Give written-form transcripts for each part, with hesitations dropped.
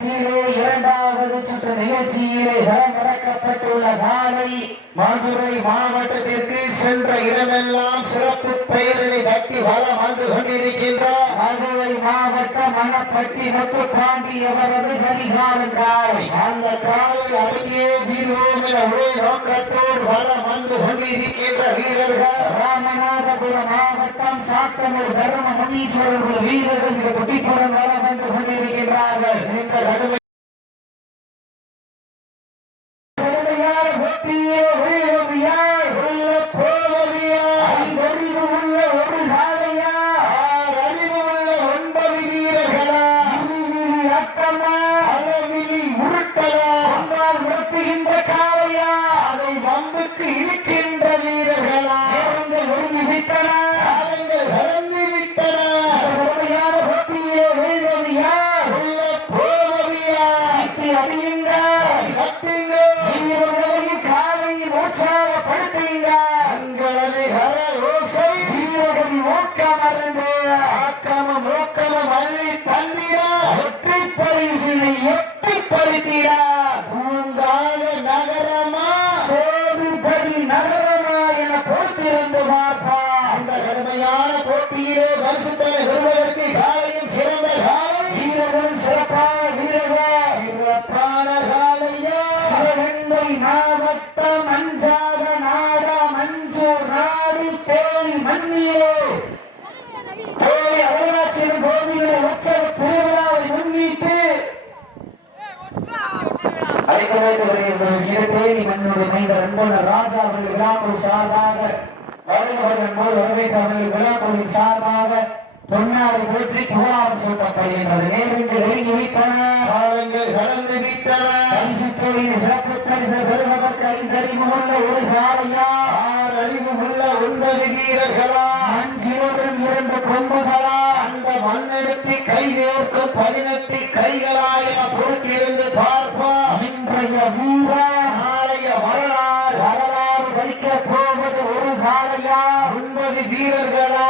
இரண்டாவது சுற்று நிகழ்ச்சியிலே மறக்கப்பட்டுள்ள காலை மதுரை மாவட்டத்திற்கு சென்ற இடமெல்லாம் சிறப்பு பெயர்களை தட்டி வளம் வந்து கொண்டிருக்கின்றார். மதுரை மாவட்டம் மணப்பட்டி முத்துப்பாண்டி அவரது கரிகாலன் காலை. அந்த காலை அருகே வீரோம் என ஒரே நோக்கத்தோடு வளம் வந்து கொண்டிருக்கின்ற வீரர்கள் ராமநாதபுரம் மாவட்டம் சாத்தனூர் தர்ம முனீஸ்வரர் வீரர்கள் துடிப்புடன் வளம் வந்து கொண்டிருக்கின்றார்கள். பொன்னாரை போற்றி புகழாரம் சூட்டப்படுகின்றது. நேரங்கள் நெருங்கிவிட்டன, காலங்கள் கடந்து விட்டன. பரிசுத்தொழில் சிறப்பு பரிசு பெறுவதற்கு 5 அறிவு உள்ள ஒரு காலையா, 6 அறிவு உள்ள 9 வீரர்களா, 2 கொம்புகளா, அந்த மண்ணெடுத்து கைவேற்கு 18 கைகளாய பொறுத்திருந்து பார்ப்போம். இன்றைய வீர நாளைய வரலாறு வைக்க போவது ஒரு காலையா, 9 வீரர்களா.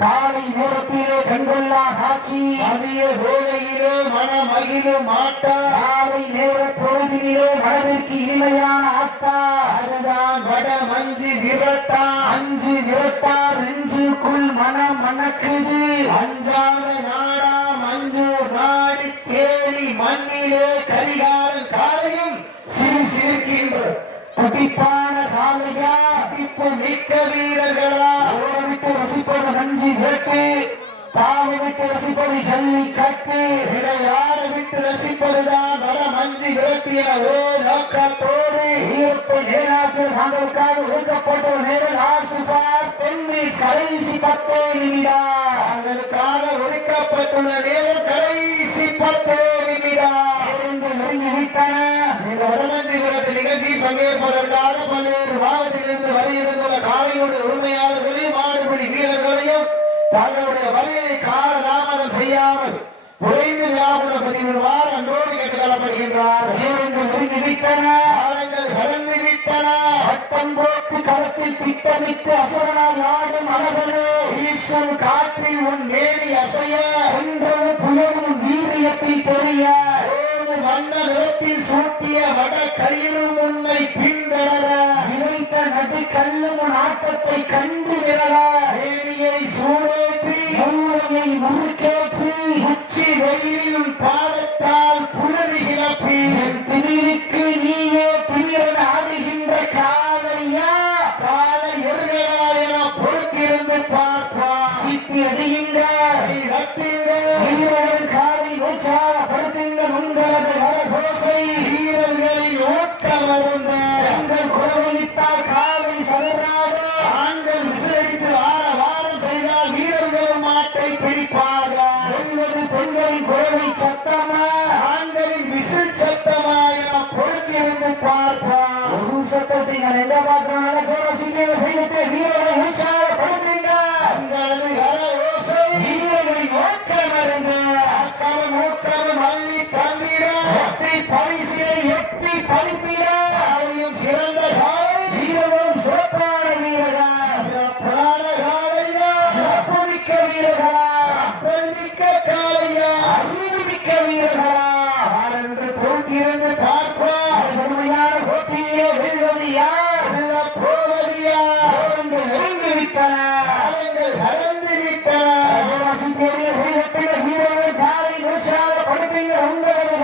காலை நேரத்திலே கண்கொள்ளா காட்சி, மதிய வேளையிலே மனமகிழும் ஆட்டா, காலை நேர பொழுதிலே மனதிற்கு இனிமையான ஆட்டா, அதுதான் வட மஞ்சு விரட்டா. அஞ்சு விரட்டா நெஞ்சுக்குள் மனம் மணக்குது. அஞ்சாத நாடா மஞ்சூர் நாடி தேடி மண்ணிலே கரிகாலன் காலையும் சிறு சிரிக்கின்ற துடிப்பான காலையா, துடிப்பு மிக்க வீரர்களா. ஓரவிட்டு ரசிப்பது நஞ்சி வேட்டு, தாவை விட்டு ரசிப்பது ஜல்லி கட்டு, யாரை விட்டு ரசிப்பதுதான் வட மஞ்சி விரட்டு என ஒரே நோக்கத்தோடு ஈரத்தை நிலைநாட்டில் தாங்களுக்காக ஒதுக்கப்பட்ட நேரில் ஆசிபார் பெண்ணில் கடைசி 10 நிமிடம். தாங்களுக்காக ஒதுக்கப்பட்டுள்ள நேரம் கடைசி 10 நிமிடம். நெருங்கிவிட்டன. இந்த வடமஞ்சி விரட்டு நிகழ்ச்சி பங்கேற்பதற்காக பல்வேறு மாவட்டத்திலிருந்து வருகின்ற காலையுடைய உரிமையாளர்களையும் மாடுபிடி வீரர்களையும் தங்களுடைய வழியை கால தாமதம் செய்யாமல் குறைந்து விழாவுள்ள பதிவிடுவார் அன்றோடு கேட்டுக்கொள்ளப்படுகின்றார். நேரங்கள் நெருங்கிவிட்டன, காலங்கள் கடந்து விட்டன. வட்டம் போட்டு களத்தில் திட்டமிட்டு அசரனாய் ஆடும் அழகனே, ஈஸ்வன் காற்றில் உன் மேலி அசைய, என்றது புயலும் வீரியத்தை தெரிய, வண்ண நிறத்தில் சூட்டிய வட கையிலும் உன்னை பின்தொடர, நினைத்த நடு கல்லும் உன் ஆட்டத்தை கண்டு விரல, ஏரியை சூடேற்றி மூளையை முறுக்கேற்றி, உச்சி வெயிலும் பாதத்தால் புலரி கிளப்பி, திணிருக்கு நீயே திணிரன் ஆடுகின்ற காலையா, காலை எருகளா என பொறுத்திருந்து பார்ப்பா. சித்தி அடிகின்ற வீரர்கள் காலை உற்சாகப்படுத்துங்க. உங்களது வரகோசை வீரர்களின் ஊக்கம் வருந்த எங்கள் குறவழித்தால் காலை சதுராக, ஆண்கள் விசிலடித்து வாரம் செய்தால் வீரர்களும் மாட்டை பிடிப்பார்கள். என்பது பெண்களின் குறவை சத்தமா, ஆண்களின் விசில் சத்தமா என பொறுத்திருந்து பார்ப்பார். ஒரு சத்தத்தை நான் எந்த பாத்திரம் வீரர்களை உற்சாகப்படுத்துங்க. உங்களது வரகோசை வீரர்களின் ஊக்கம் வருந்த ஊக்கம் அள்ளி தந்திட, பரிசிலை எட்டி பறித்திட, அவையும் சிறந்த காலை வீரர்களும் சிறப்பான வீரர்கள், சிறப்பான காலையா, சிறப்பு மிக்க வீரர்களா, மிக்க காலையா, அறிவு மிக்க வீரர்களா, பொறுத்திருந்து பார்ப்போம். உண்மையான போட்டியிலே வெல்வது யார்? போவது யார்? நெருங்கி விட்டன, கடந்து விட்டன. வீரர்கள் காலை உற்சாகப்படுத்துங்க. உங்களது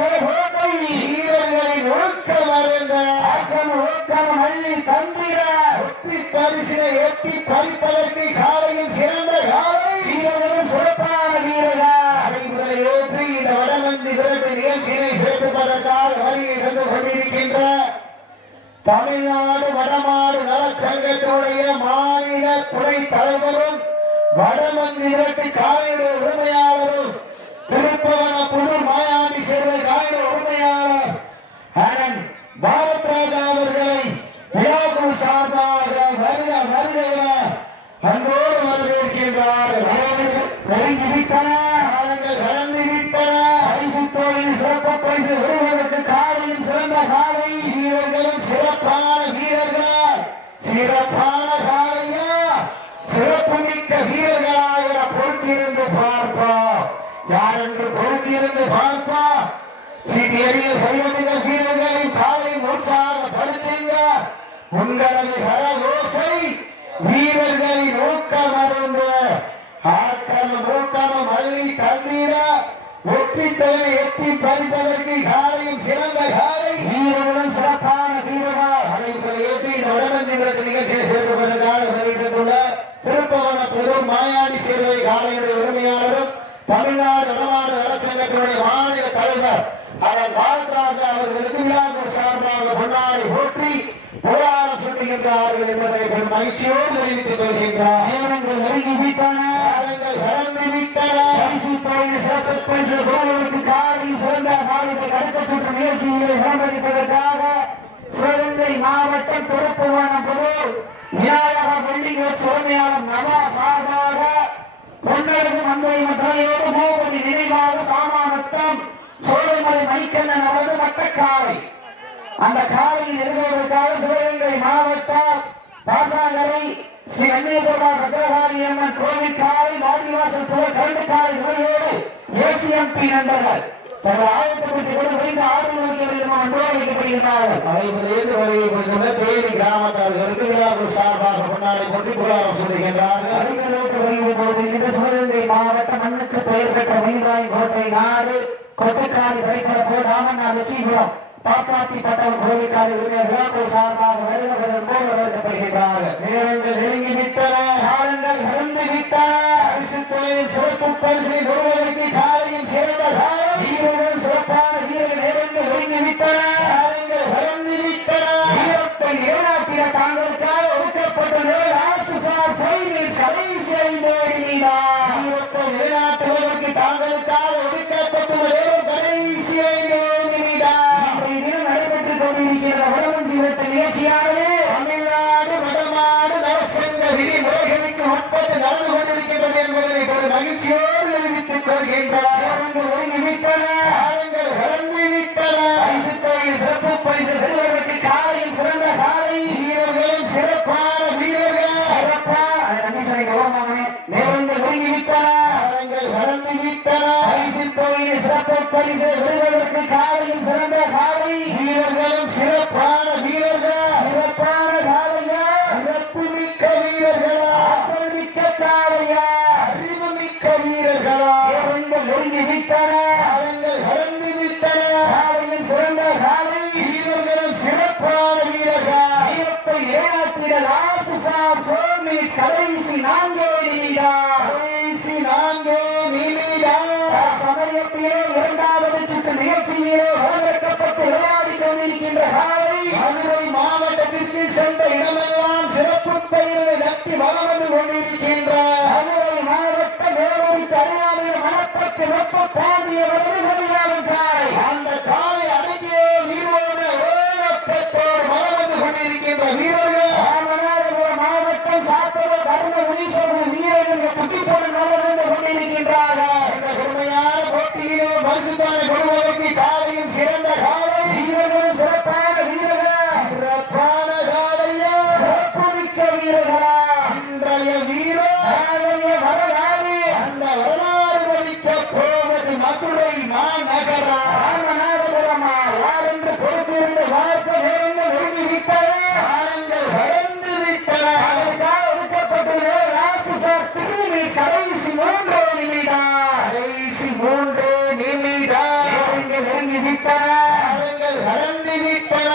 வீரர்களின் ஒழுக்கம் அறிந்த ஒழுக்கம் அள்ளி தந்திர வெற்றி பரிசினை எட்டி பறிப்பதற்கு காலையும் சிறந்த காலை. வீரர்களும் சிறப்பான வீரர்கள் அனைவரை ஏற்றி இந்த வடமஞ்சி விரட்டு நிகழ்ச்சியை சிறப்பிப்பதற்காக வருகை தந்து கொண்டிருக்கின்ற தமிழ்நாடு வடமாடு நலச்சங்கத்தினுடைய மாநில துணைத் தலைவரும் வடமஞ்சி விரட்டு காலையுடைய உரிமையாளரும் திருப்பவன புது மாயாண்டி சேர்வை காலையுடைய உரிமையாளர் அண்ணன் பாரத் ராஜா அவர்களை விழாக்குழு சார்பாக வருக வருக என அன்போடு வரவேற்கின்றார்கள். நெருங்கி விட்டன, காலங்கள் கடந்து விட்டன. பரிசு தொழில் சிறப்பு பரிசு வருவதற்கு காலையும் சிறந்த காலை. வீரர்களும் சிறப்பான வீரர்கள். சிறப்பான காலையா சிறப்பு மிக்க வீரர்களாக பொறுத்திருந்து பார்ப்போம். யார் என்று பொறுத்திருந்து பார்ப்போம். சீட்டியடிய சைவமிக வீரர்களின் காலை உற்சாகப்படுத்துங்க. உங்களது கரகோசை வீரர்களின் ஊக்கம் அருந்து ஆக்கமும் ஊக்கமும் அள்ளி தந்தீர வெற்றி தொகை எட்டி பறிப்பதற்கு காலையும் சிறந்த காலை. வீரர்களும் சிறப்பான வீரர்கள் அனைவரை ஏற்றி இந்த வடமஞ்சி விரட்டு நிகழ்ச்சியை சேர்ப்பதற்காக வருகின்றுள்ள திருப்பவன புது மாயாண்டி சேர்வை காலையுடைய உரிமையாளரும் தமிழ்நாடு வடமாடு நலச்சங்கத்தினுடைய மாநில தலைவர் அதன் பாரத்ராஜா அவர்களுக்கு விழாக்குழு சார்பாக பொன்னாடி போற்றி புராணம் சொல்லுகின்றார்கள் என்பதை பெரும் மகிழ்ச்சியோடு தெரிவித்துக் கொள்கின்றார். நேரங்கள் நெருங்கி விட்டன, கடந்து விட்டன. பரிசு தொழில் சிறப்பு பரிசு வருவதற்கு காலையும் சிறந்த காலையை அடுத்த சுற்று நிகழ்ச்சிகளை முன்னெடுப்பதற்காக சிவகங்கை மாவட்டம் திருப்புவனம் புது விநாயக பள்ளிகள் சிறுமையாளர் நவா சார்பாக பொன்னழகு மந்தை மற்றையோடு மூவதி நினைவாக சாமானத்தம் சோழமலை மணிக்கண்ணன் அவரது மட்டக்காலை. அந்த காலையில் எதிர்கொள்வதற்காக சிவகங்கை மாவட்டம் பாசாங்கரை ஸ்ரீ கன்னியகுமார் பத்ரகாளியம்மன் கோவில் காலை வாடிவாசல் புற கரண்டு காலை நிலையோடு ஏசிஎம்பி நண்பர்கள் தங்கள் ஆயத்தப்படுத்திக் கொண்டு வைத்த ஆடுகளுக்கு வைக்கப்படுகிறார்கள். அனைவரையும் வருகை கொண்டுள்ள தேனி கிராமத்தார்களுக்கு விழாக்குழு சார்பாக பொன்னாடை கொண்டு புராணம் சொல்லுகின்றார்கள். அறிஞரோடு வருகை கொண்டிருக்கின்ற சிவகங்கை மாவட்டம் மண்ணுக்கு பெயர் பெற்ற மயில்ராய் கோட்டை நாடு கொட்டுக்காரி திரைப்பட ராமண்ணா லட்சுமிபுரம் பாப்பாத்தி பட்டம் கோவிக்காரி விழாக்குழு சார்பாக வருகிறவர்கள் போல் வரவேற்கப்படுகின்றார்கள். நேரங்கள் நெருங்கி விட்டன, காலங்கள் கடந்து விட்டன. பரிசு தொழில் சிறப்பு பரிசை வருவதற்கு காலையும் சிறந்த காலை. வீரர்கள் சிறப்பான வீரர்கள் நேரங்கள் நெருங்கி விட்டன, காலங்கள் கடந்து விட்டன. வீரத்தை நிலைநாட்டிய தாங்களுக்காக ஒதுக்கப்பட்ட வீரத்தை நிலைநாட்டுவதற்கு தாங்களுக்காக ஒதுக்கப்பட்டுள்ள நேரம் கடைசி 5 நிமிடம். நடைபெற்றுக் கொண்டிருக்கிற வடமஞ்சி விரட்டு நிகழ்ச்சியானது தமிழ்நாடு வடமாடு நலச்சங்க விதிமுறைகளுக்கு உட்பட்டு நடந்து கொண்டிருக்கின்றது என்பதை ஒரு மகிழ்ச்சியோடு தெரிவித்துக் கொள்கின்றார். காலங்கள் கடந்து விட்டன. பரிசு தொகையில் சிறப்பு பரிசு பெறுவதற்கு காலையில் சிறந்த காலை. வீரர்களும் சிறப்பான வீரர்கள். நேரங்கள் நெருங்கி விட்டன, காலங்கள் கடந்து விட்டன. பரிசு தொகையில் சிறப்பு பரிசு பெறுவதற்கு காலையில் சிறந்த காலை. வீரர்களும் சிறப்பான வீரர்கள். சிறப்பான காலையா, சிறப்பு மிக்க வீரர்களா, ஆற்றல் மிக்க காலையா, அறிவு மிக்க வீரர்களா. நேரங்கள் நெருங்கி விட்டன, காலங்கள் கடந்து விட்டன. காலையில் சிறந்த காலை. வீரர்களும் சிறப்பான வீரர்கள். வீரத்தை ஏற்றிட கடைசி 4 நிமிடம். கடைசி 4 நிமிடம். சமயத்திலே இரண்டாவது சுற்று நிகழ்ச்சியிலே வரவேற்கப்பட்டு விளையாடி கொண்டிருக்கின்ற காலை மதுரை மாவட்டத்திற்கு சென்ற இடமெல்லாம் சிறப்பு பெயரை தட்டி வளம் வந்து கொண்டிருக்கின்ற மதுரை மாவட்ட வேலூர் அறியாமைய மனப்பட்டு வெப்ப பாண்டிய வருகிறாரும் காலை. அந்த காலை அடங்கிய வீரோடு ஓரப்பட்டோர் வளம் வந்து கொண்டிருக்கின்ற வீரர்கள் மாவட்டம் சாத்தூர் கருண முனீஸ்வரர் வீரர்கள் குட்டி போன நலர்ந்து கொண்டிருக்கின்றார்கள். இந்த பெருமையான போட்டியிலே பரிசுத்தான கொடுவதற்கு காலையும் சிறந்த காலை. வீரர்கள் சிறப்பான வீரர்கள். சிறப்பான காலையா, சிறப்பு மிக்க வீரர்களா. இன்றைய வீரர் வரலாறு அந்த வரலாறு வலிக்க போவது மதுரை மாவட்டம். நெருங்கி விட்டன காலங்கள் கடந்து விட்டன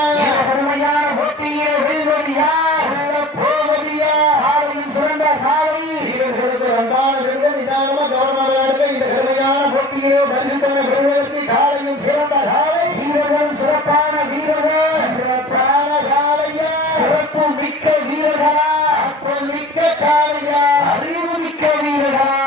கடுமையான போட்டியே வெல்வது யார் போவதியா காலையில் சிறந்த காலை வீரர்களுக்கு இரண்டான பெண்கள் நிதானமா கவனமாக இந்த கடுமையான போட்டியை பரிசுத்தனை பெறுவதற்கு காலையும் சிறந்த காலை வீரர்கள் சிறப்பான வீரர்கள் சிறப்பான காலையா சிறப்பு மிக்க வீரர்களா ஆற்றல் மிக்க காலையா அறிவு மிக்க வீரர்களா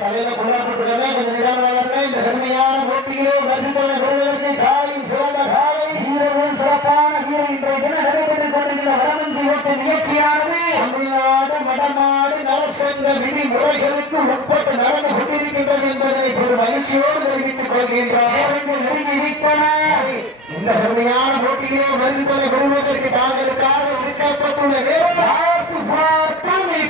தலையில கொள்ளப்பட்டுள்ளன கொஞ்சம் நிதானமாக இந்த கடுமையான போட்டியிலே பரிசுத்தனை பெறுவதற்கு காலையும் சிறந்த காலை வீரர்கள் சிறப்பான வீரர் இன்றைய தினம் நடைபெற்றுக் கொண்டிருக்கிற வடமஞ்சி ஓட்ட நிகழ்ச்சியானது தமிழ்நாடு மடமாடு நலசங்க விதிமுறைகளுக்கு உட்பட்டு நடந்து கொண்டிருக்கின்றது என்பதை ஒரு மகிழ்ச்சியோடு தெரிவித்துக் கொள்கின்றோம் நேரங்கள் நெருங்கி விட்டன இந்த கடுமையான போட்டியிலே பரிசுத்தனை பெறுவதற்கு தாங்களுக்காக ஒதுக்கப்பட்டுள்ள நேரம் லாஸ்ட் ஃபார்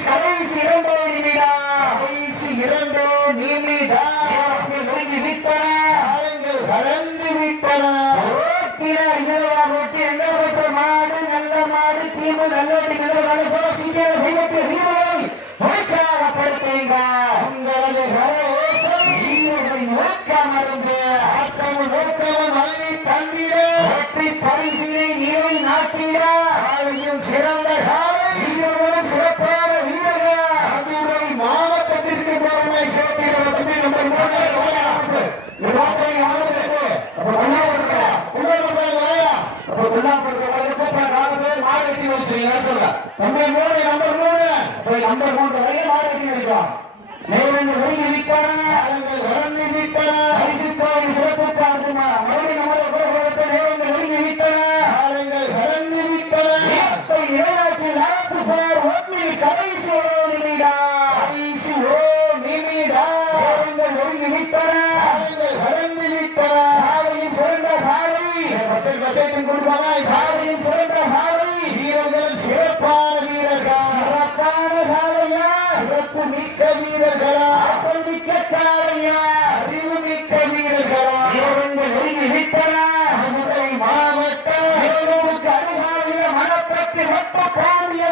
கடைசி 2 நிமிடம் கடைசி 2 நிமிடம் நேரங்கள் நெருங்கி விட்டன காலங்கள் கடந்து விட்டன ஓட்டினர் இரவா ஓட்டி எந்த பெற்ற மாடு நல்ல மாடு தீவு நல்லபடி நல்ல சீக்கிர வீரத்தை வீரரை உற்சாகப்படுத்துங்கள் உங்களது கரவோசை வீரர்களின் நோக்கம் அறிந்து ஆட்டமும் நோக்கமும் அள்ளி தந்திட வெற்றி பரிசினை நிலை நாட்டிட காலையும் சிறந்த காலை வீரர்களும் சிறப்பான வீரர்கள் மதுரை மாவட்டத்திற்கு பெருமை சேர்க்கிறது நம்பர் 3 காலையும் சிறந்த காலை வீரர்கள் சிறப்பான வீரர்கள் சிறப்பான காலையா சிறப்பு மிக்க வீரர்களா ஆற்றல் மிக்க காலையா அறிவு மிக்க வீரர்களா வீரர்கள் நெருங்கி விட்டன மதுரை மாவட்டம் வேலூருக்கு அருகாமைய மணப்பட்டி வட்ட பாண்டிய